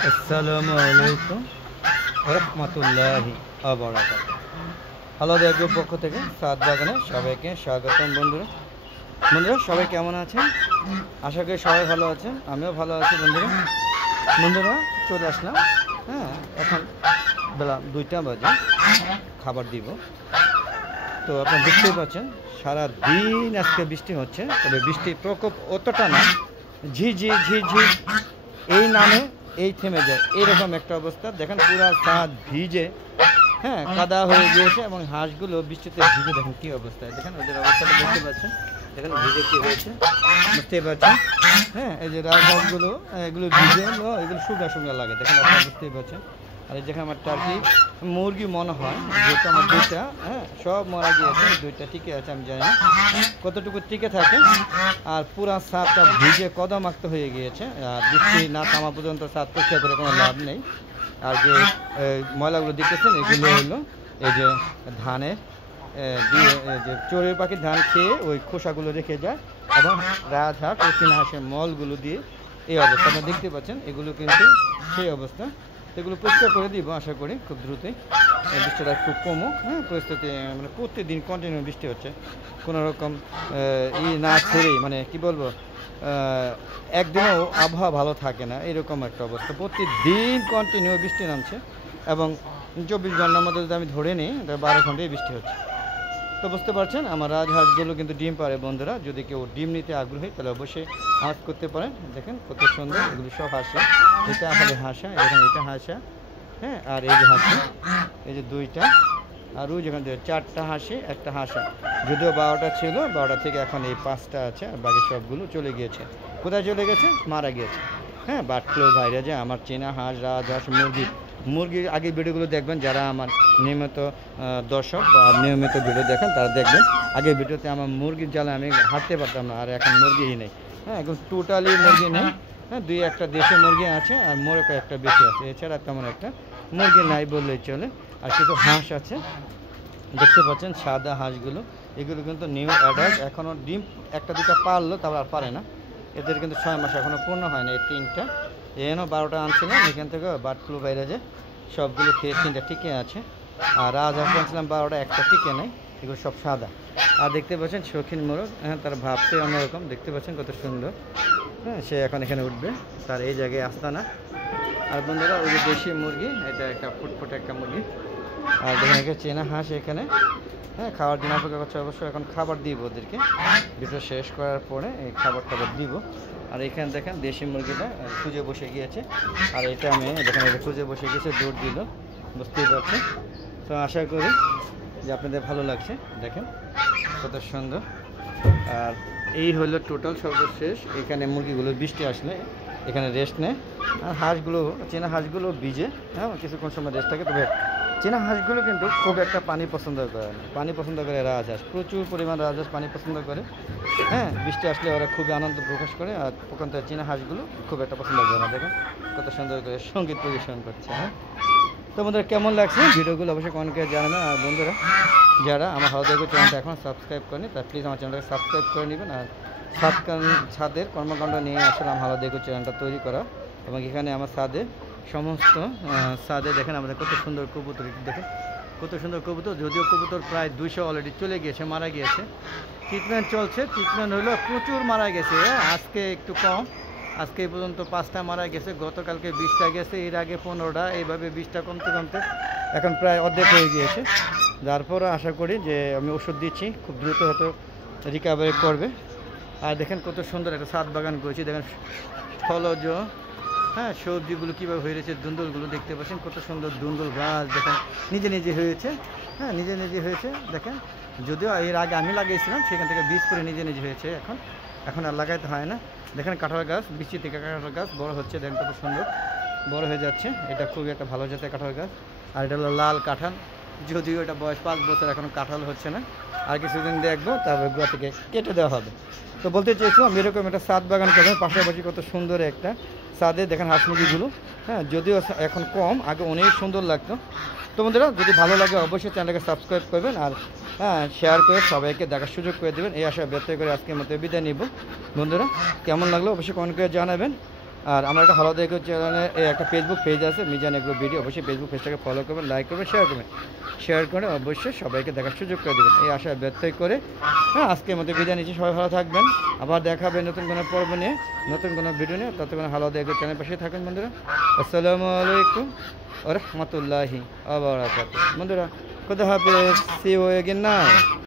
আসসালামু আলাইকুম রহমতুল্লাহি আবরাকাতুহু। হ্যালো দেবের পক্ষ থেকে সাত বাগানে সবাইকে স্বাগতম। বন্ধুরা সবাই কেমন আছেন? আশা করি সবাই ভালো আছেন, আমিও ভালো আছি। বন্ধুরা চলে আসলাম। এখন বেলা 2টা বাজে, খাবার দিব। তো আপনারা দেখতেই পাচ্ছেন সারা দিন আজকে বৃষ্টি হচ্ছে, তবে বৃষ্টির প্রকোপ অতটা না, ঝিঝি এই নামে এই থেমে যায়, এরকম একটা অবস্থা। দেখেন পুরো ছাদ ভিজে কাদা হয়ে গিয়েছে এবং হাঁসগুলো বৃষ্টিতে ভিজে দেখেন কী অবস্থায়। দেখেন ওদের অবস্থাটা দেখতে পাচ্ছেন, দেখেন ভিজে কী হয়েছে বুঝতেই পারছেন। এই যে রাজহাঁসগুলো এগুলো ভিজে এগুলো শুকনা লাগে, দেখেন আপনারা বুঝতেই পারছেন। আর এই যেখানে আমার টার্কি মুরগি মনে হয়, যেহেতু আমার 2টা সব মারা গিয়েছে, 2টা টিকে আছে, আমি জানি না কতটুকু টিকে থাকে। আর পুরা ছাদটা ভিজে কদমাক্ত হয়ে গিয়েছে। আর বৃষ্টি না থামা পর্যন্ত ছাদ পরিষ্কার করে কোনো লাভ নেই। আর যে ময়লাগুলো দেখতেছেন এগুলো হলো এই যে ধানের যে চড়ুই পাখির ধান খেয়ে ওই খোসাগুলো রেখে যায় এবং রাজহাঁস ও চীনা হাঁসের মলগুলো দিয়ে এই অবস্থা আপনারা দেখতে পাচ্ছেন। এগুলো কিন্তু সেই অবস্থা। এগুলো পরিষ্কার করে দিব আশা করি খুব দ্রুতই। বৃষ্টিটা একটু কমুক। পরিস্থিতি মানে প্রতিদিন কন্টিনিউ বৃষ্টি হচ্ছে, কোনো রকম না ছেড়েই, মানে কি বলবো, একদিনও আবহাওয়া ভালো থাকে না, এরকম একটা অবস্থা। প্রতিদিন কন্টিনিউ বৃষ্টি নামছে এবং 24 ঘন্টার মধ্যে যদি আমি ধরে নিই 12 ঘন্টায় বৃষ্টি হচ্ছে। তো বুঝতে পারছেন আমার রাজহাঁসগুলো কিন্তু ডিম পারে। বন্ধুরা যদি কেউ ডিম নিতে আগ্রহী তাহলে অবশ্যই হাঁস করতে পারেন। দেখেন কত সুন্দর, এগুলো সব হাঁসা। এটা আসলে হাঁসা, দেখেন এটা হাঁসা। আর এই যে হাঁসি, এই যে 2টা, আর ওই যেখানে 4টা হাঁসি, একটা হাঁসা। যদিও 12টা ছিল, 12টা থেকে এখন এই 5টা আছে, আর বাকি সবগুলো চলে গিয়েছে। কোথায় চলে গেছে? মারা গিয়েছে। বার্ড ফ্লু ভাইরাসে আমার চেনা হাঁস, রাজহাঁস, মুরগির আগের ভিডিওগুলো দেখবেন। যারা আমার নিয়মিত দর্শক বা নিয়মিত ভিডিও দেখেন তারা দেখবেন, আগের ভিডিওতে আমার মুরগির জ্বালা আমি হাঁটতে পারতাম না, আর এখন মুরগিই নেই। এখন টোটালি মুরগি নেই। 2-1টা দেশি মুরগি আছে, আর মোরগও একটা বেশি আছে, এছাড়া তেমন একটা মুরগি নাই বললেই চলে। আর কিছু হাঁস আছে, দেখতে পাচ্ছেন সাদা হাঁসগুলো। এগুলো কিন্তু নিউ অ্যাডাল্ট, এখনও ডিম 1-2টা পারলো, তারপর আর পারে না। এদের কিন্তু 6 মাস এখনও পূর্ণ হয় না। এই 3টা এখনও 12টা আনছিলাম এখান থেকে, বার্ড ফ্লু ভাইরাসে সবগুলো খেয়ে 3টা টিকে আছে। আর রাজহাঁস আনছিলাম 12টা, একটা টিকে নেই। এগুলো সব সাদা। আর দেখতে পাচ্ছেন শৌখিন মোরগ, তার ভাবতে অন্যরকম, দেখতে পাচ্ছেন কত সুন্দর। সে এখন এখানে উঠবে, তার এই জায়গায় আস্তানা। আর বন্ধুরা ওই যে দেশি মুরগি, এটা একটা ফুটফুটে একটা মুরগি। আর দেখেন একটা চেনা হাঁস এখানে। খাওয়ার দিন অপেক্ষা করছে, অবশ্যই এখন খাবার দিব ওদেরকে। ভিডিও শেষ করার পরে এই খাবার দিব। আর এখানে দেখেন দেশি মুরগিটা খুঁজে বসে গিয়েছে। আর এটা আমি দেখেন এটা খুঁজে বসে গিয়েছে, দৌড় দিল, বুঝতেই পারছেন। তো আশা করি যে আপনাদের ভালো লাগছে। দেখেন কত সুন্দর। আর এই হলো টোটাল সর্বশেষ। এখানে মুরগিগুলো বৃষ্টি আসলে এখানে রেস্ট নেয়। আর হাঁসগুলো, চেনা হাঁসগুলো ভিজে কিছুক্ষণ সময় রেস্ট থাকে। তবে চেনা হাঁসগুলো কিন্তু খুব একটা পানি পছন্দ করে না। পানি পছন্দ করে রাজহাঁস, প্রচুর পরিমাণ রাজহাঁস পানি পছন্দ করে। বৃষ্টি আসলে ওরা খুবই আনন্দ প্রকাশ করে। আর ওখান থেকে চেনা হাঁসগুলো খুব একটা পছন্দ করে না। দেখেন কত সুন্দর করে সঙ্গীত পরিবেশন করছে। তো আমাদের কেমন লাগছে ভিডিওগুলো অবশ্যই কমেন্ট করে জানাবেন। আর বন্ধুরা যারা আমার ভালো দেখবে চ্যানেলটা এখন সাবস্ক্রাইব করেনি, তার প্লিজ আমার চ্যানেলটাকে সাবস্ক্রাইব করে নেবেন। আর ছাদের কর্মকাণ্ড নিয়ে আসলে আমার ভালো দেখবে চ্যানেলটা তৈরি করা। এবং এখানে আমার সমস্ত ছাদে দেখেন আমাদের কত সুন্দর কবুতর, দেখেন কত সুন্দর কবুতর। যদিও কবুতর প্রায় 200 অলরেডি চলে গিয়েছে, মারা গিয়েছে। ট্রিটমেন্ট চলছে, ট্রিটমেন্ট হলো প্রচুর মারা গেছে। আজকে একটু কম, আজকে এই পর্যন্ত 5টা মারা গেছে, গতকালকে 20টা গেছে, এর আগে 15টা, এইভাবে 20টা কমতে কমতে এখন প্রায় অর্ধেক হয়ে গিয়েছে। যার পরে আশা করি যে আমি ওষুধ দিচ্ছি, খুব দ্রুত হয়তো রিকভারি করবে। আর দেখেন কত সুন্দর একটা ছাদ বাগান করেছি। দেখেন ফলজ সবজিগুলো কীভাবে হয়ে রয়েছে, দুন্দুলগুলো দেখতে পাচ্ছেন কত সুন্দর দুন্দুল গাছ। দেখেন নিজে হয়েছে, নিজে হয়েছে। দেখেন যদিও এর আগে আমি লাগিয়েছিলাম, সেখান থেকে বীজ করে নিজে হয়েছে। এখন আর লাগাইতে হয় না। দেখেন কাঁঠাল গাছ, বৃষ্টি থেকে কাঁঠাল গাছ বড় হচ্ছে, দেখেন কত সুন্দর বড় হয়ে যাচ্ছে। এটা খুবই একটা ভালো জাতের কাঁঠাল গাছ। আর এটা হলো লাল কাঁঠাল, যদিও এটা বয়স 5 বছর, এখন কাঁঠাল হচ্ছে না। আর কিছুদিন দেখবো, তারপর গোড়া থেকে কেটে দেওয়া হবে। তো বলতে চেয়েছিলাম এরকম একটা ছাদ বাগান করবেন, পাশাপাশি কত সুন্দর একটা ছাদে দেখেন হাঁস মুরগিগুলো। যদিও এখন কম, আগে অনেক সুন্দর লাগতো। তো বন্ধুরা যদি ভালো লাগে অবশ্যই চ্যানেলটাকে সাবস্ক্রাইব করবেন, আর শেয়ার করে সবাইকে দেখার সুযোগ করে দেবেন। এই আশা ব্যক্ত করে আজকের মতো বিদায় নিব। বন্ধুরা কেমন লাগলো অবশ্যই কমেন্ট করে জানাবেন। আর আমার একটা হালাদা এগ্রো চ্যানেলে একটা ফেসবুক পেজ আছে মিজান এগ্রো ভিডিও, অবশ্যই ফেসবুক পেজটাকে ফলো করবেন, লাইক করবেন, শেয়ার করে অবশ্যই সবাইকে দেখার সুযোগ করে দেবেন, এই আশা ব্যর্থ করে হ্যাঁ আজকের মতো বিদায় নিচ্ছি। সবাই ভালো থাকবেন, আবার দেখাবে নতুন কোনো পর্ব নিয়ে, নতুন কোনো ভিডিও নিয়ে। ততক্ষণ হালাদা এগ্রো চ্যানেল পাশে থাকুন বন্ধুরা। আসসালামু আলাইকুম ওয়া রাহমাতুল্লাহি ওয়া বারাকাতুহু। বন্ধুরা খুদা হাফেজ, সি ইউ এগেইন নাও।